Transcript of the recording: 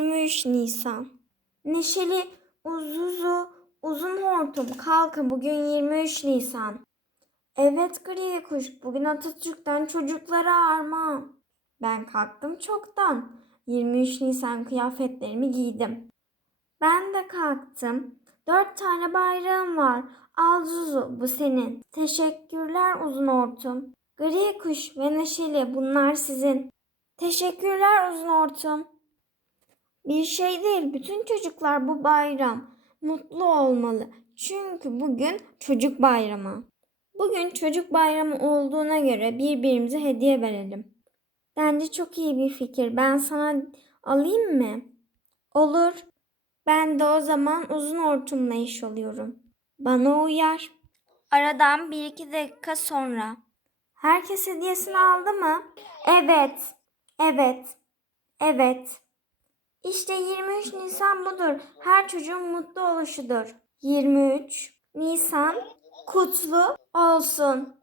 23 Nisan. Neşeli uzuzu uzun hortum kalkın bugün 23 Nisan. Evet gri kuş bugün Atatürk'ten çocuklara armağan. Ben kalktım çoktan. 23 Nisan kıyafetlerimi giydim. Ben de kalktım. Dört tane bayrağım var. Al Zuzu bu senin. Teşekkürler uzun hortum. Gri kuş ve neşeli bunlar sizin. Teşekkürler uzun hortum. Bir şey değil. Bütün çocuklar bu bayram mutlu olmalı. Çünkü bugün çocuk bayramı. Bugün çocuk bayramı olduğuna göre birbirimize hediye verelim. Bence çok iyi bir fikir. Ben sana alayım mı? Olur. Ben de o zaman uzun hortumla iş oluyorum. Bana uyar. Aradan bir iki dakika sonra. Herkes hediyesini aldı mı? Evet. Evet. Evet. İşte 23 Nisan budur. Her çocuğun mutlu oluşudur. 23 Nisan kutlu olsun.